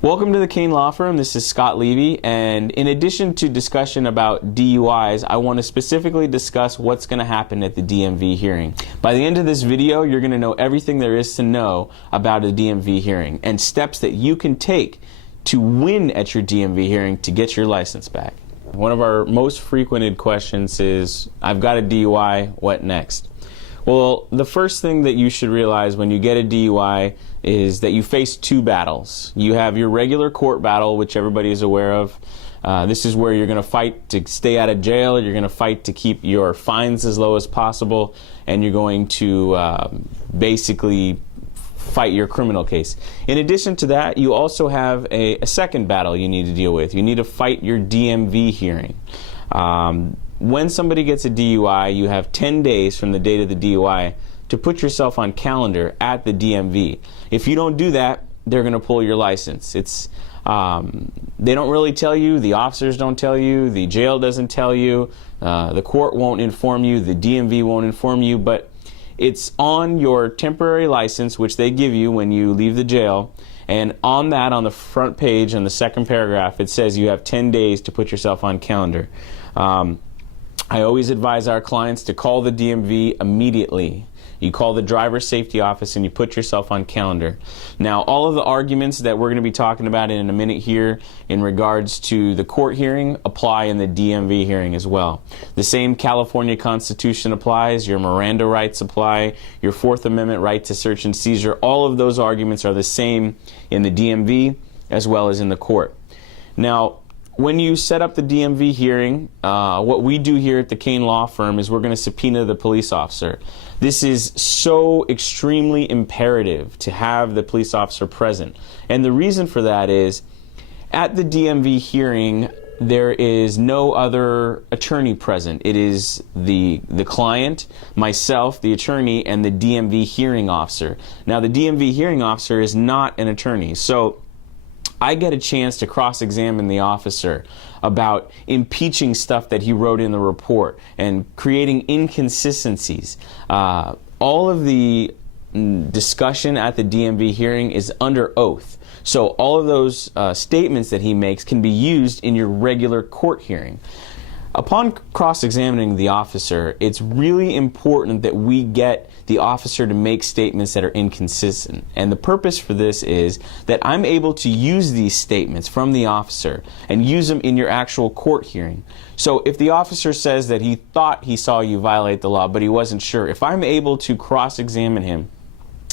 Welcome to the Caine Law Firm. This is Scott Levy, and in addition to discussion about DUIs, I want to specifically discuss what's going to happen at the DMV hearing. By the end of this video, you're going to know everything there is to know about a DMV hearing and steps that you can take to win at your DMV hearing to get your license back. One of our most frequented questions is, I've got a DUI, what next? Well, the first thing that you should realize when you get a DUI is that you face two battles. You have your regular court battle, which everybody is aware of. This is where you're going to fight to stay out of jail, you're going to fight to keep your fines as low as possible, and you're going to basically fight your criminal case. In addition to that, you also have a second battle you need to deal with. You need to fight your DMV hearing. When somebody gets a DUI, you have 10 days from the date of the DUI to put yourself on calendar at the DMV. If you don't do that, they're going to pull your license. They don't really tell you, the officers don't tell you, the jail doesn't tell you, the court won't inform you, the DMV won't inform you, but it's on your temporary license, which they give you when you leave the jail, and on that, on the front page, on the second paragraph, it says you have 10 days to put yourself on calendar. I always advise our clients to call the DMV immediately. You call the driver safety office and you put yourself on calendar. Now, all of the arguments that we're going to be talking about in a minute here in regards to the court hearing apply in the DMV hearing as well. The same California Constitution applies, your Miranda rights apply, your Fourth Amendment right to search and seizure. All of those arguments are the same in the DMV as well as in the court. Now, when you set up the DMV hearing, what we do here at the Caine Law Firm is we're going to subpoena the police officer. This is so extremely imperative to have the police officer present. And the reason for that is, at the DMV hearing, there is no other attorney present. It is the client, myself, the attorney, and the DMV hearing officer. Now, the DMV hearing officer is not an attorney, so I get a chance to cross-examine the officer about impeaching stuff that he wrote in the report and creating inconsistencies. All of the discussion at the DMV hearing is under oath. So all of those statements that he makes can be used in your regular court hearing. Upon cross-examining the officer, it's really important that we get the officer to make statements that are inconsistent. And the purpose for this is that I'm able to use these statements from the officer and use them in your actual court hearing. So if the officer says that he thought he saw you violate the law, but he wasn't sure, if I'm able to cross-examine him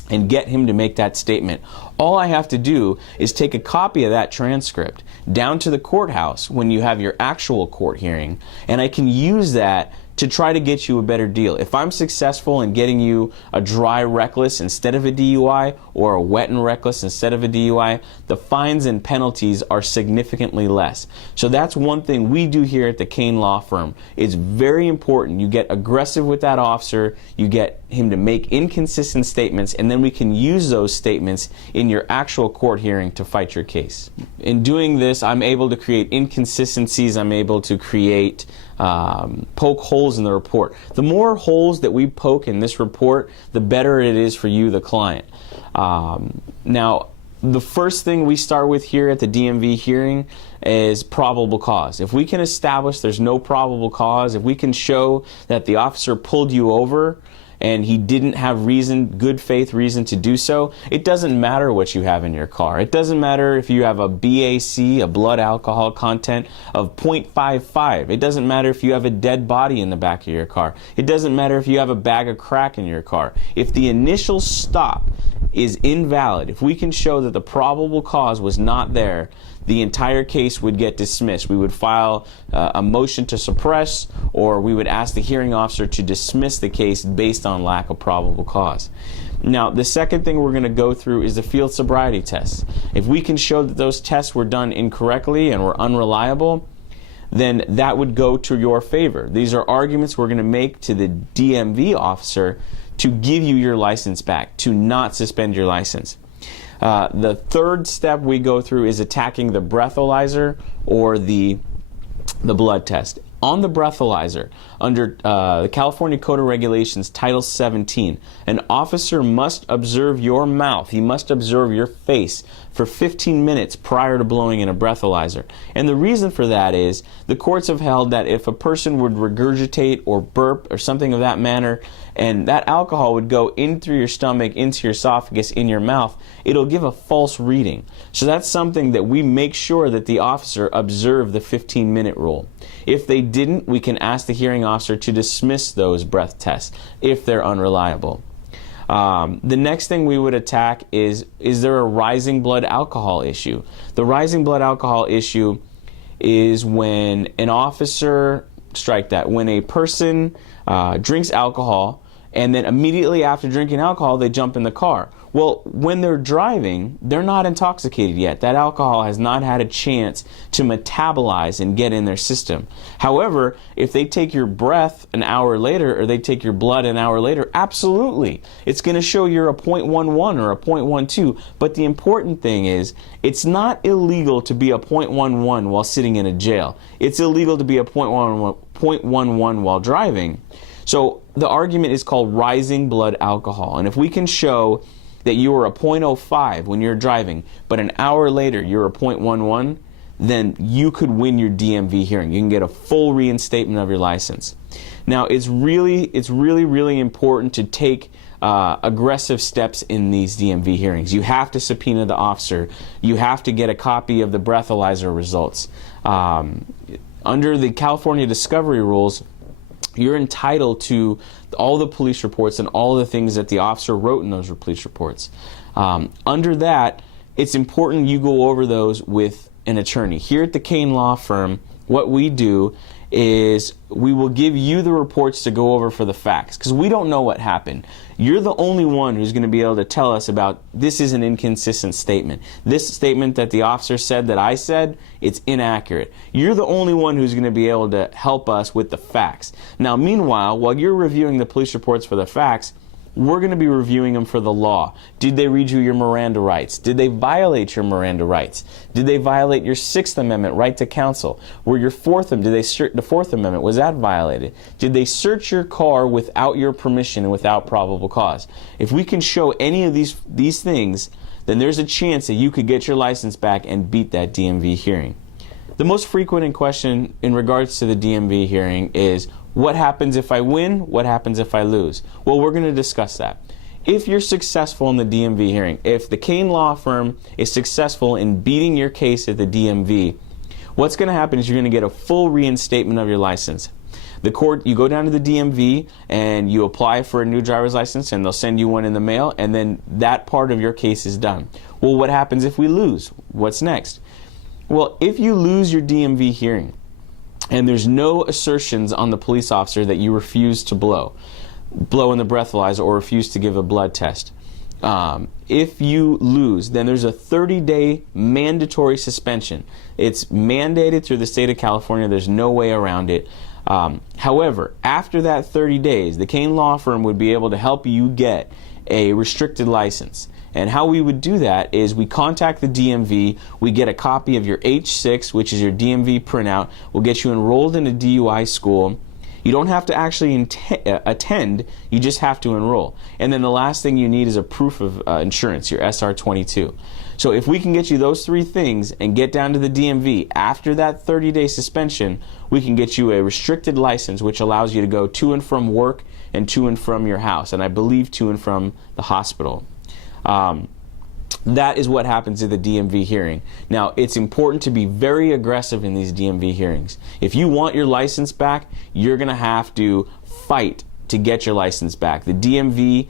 and get him to make that statement, all I have to do is take a copy of that transcript down to the courthouse when you have your actual court hearing, and I can use that to try to get you a better deal. If I'm successful in getting you a dry reckless instead of a DUI or a wet and reckless instead of a DUI, the fines and penalties are significantly less. So that's one thing we do here at the Caine Law Firm. It's very important. You get aggressive with that officer, you get him to make inconsistent statements, and then we can use those statements in your actual court hearing to fight your case. In doing this, I'm able to create inconsistencies, I'm able to create poke holes in the report. The more holes that we poke in this report, the better it is for you, the client. Now, the first thing we start with here at the DMV hearing is probable cause. If we can establish there's no probable cause, if we can show that the officer pulled you over and he didn't have reason, good faith reason to do so, it doesn't matter what you have in your car. It doesn't matter if you have a BAC, a blood alcohol content of 0.55. It doesn't matter if you have a dead body in the back of your car. It doesn't matter if you have a bag of crack in your car. If the initial stop is invalid, if we can show that the probable cause was not there, the entire case would get dismissed. We would file a motion to suppress, or we would ask the hearing officer to dismiss the case based on lack of probable cause. Now, the second thing we're going to go through is the field sobriety tests. If we can show that those tests were done incorrectly and were unreliable, then that would go to your favor. These are arguments we're going to make to the DMV officer to give you your license back, to not suspend your license. The third step we go through is attacking the breathalyzer or the blood test. On the breathalyzer, under the California Code of Regulations, Title 17, an officer must observe your mouth. He must observe your face for 15 minutes prior to blowing in a breathalyzer. And the reason for that is the courts have held that if a person would regurgitate or burp or something of that manner, and that alcohol would go in through your stomach, into your esophagus, in your mouth, it'll give a false reading. So that's something that we make sure that the officer observe the 15-minute rule. If they didn't, we can ask the hearing officer to dismiss those breath tests if they're unreliable. The next thing we would attack is there a rising blood alcohol issue? The rising blood alcohol issue is when an officer, when a person drinks alcohol and then immediately after drinking alcohol they jump in the car. Well, when they're driving, they're not intoxicated yet. That alcohol has not had a chance to metabolize and get in their system. However, if they take your breath an hour later or they take your blood an hour later, absolutely. It's going to show you're a 0.11 or a 0.12. But the important thing is, it's not illegal to be a 0.11 while sitting in a jail. It's illegal to be a 0.11 while driving. So the argument is called rising blood alcohol. And if we can show that you were a 0.05 when you're driving, but an hour later you're a 0.11, then you could win your DMV hearing. You can get a full reinstatement of your license. Now, it's really important to take aggressive steps in these DMV hearings. You have to subpoena the officer. You have to get a copy of the breathalyzer results. Under the California discovery rules, you're entitled to all the police reports and all the things that the officer wrote in those police reports. Under that, it's important you go over those with an attorney. Here at the Caine Law Firm, what we do is we will give you the reports to go over for the facts, because we don't know what happened. You're the only one who's going to be able to tell us about this is an inconsistent statement. This statement that the officer said that I said, it's inaccurate. You're the only one who's going to be able to help us with the facts. Now, meanwhile, while you're reviewing the police reports for the facts, we're going to be reviewing them for the law. Did they read you your Miranda rights? Did they violate your Miranda rights? Did they violate your Sixth Amendment right to counsel? Were your the Fourth Amendment, was that violated? Did they search your car without your permission and without probable cause? If we can show any of these things, then there's a chance that you could get your license back and beat that DMV hearing. The most frequent question in regards to the DMV hearing is, what happens if I win? What happens if I lose? Well, we're going to discuss that. If you're successful in the DMV hearing, if the Caine Law Firm is successful in beating your case at the DMV, what's going to happen is you're going to get a full reinstatement of your license. The court, you go down to the DMV and you apply for a new driver's license, and they'll send you one in the mail, and then that part of your case is done. Well, what happens if we lose? What's next? Well, if you lose your DMV hearing, and there's no assertions on the police officer that you refuse to blow in the breathalyzer or refuse to give a blood test. If you lose, then there's a 30-day mandatory suspension. It's mandated through the state of California. There's no way around it. However, after that 30 days, the Caine Law Firm would be able to help you get a restricted license. And how we would do that is we contact the DMV, we get a copy of your H6, which is your DMV printout. We'll get you enrolled in a DUI school. You don't have to actually attend, you just have to enroll. And then the last thing you need is a proof of insurance, your SR22. So if we can get you those three things and get down to the DMV after that 30-day suspension, we can get you a restricted license, which allows you to go to and from work and to and from your house, and I believe to and from the hospital. That is what happens at the DMV hearing. Now, it's important to be very aggressive in these DMV hearings. If you want your license back, you're going to have to fight to get your license back. The DMV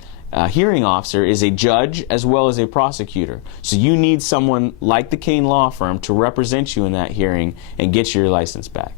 hearing officer is a judge as well as a prosecutor. So you need someone like the Caine Law Firm to represent you in that hearing and get your license back.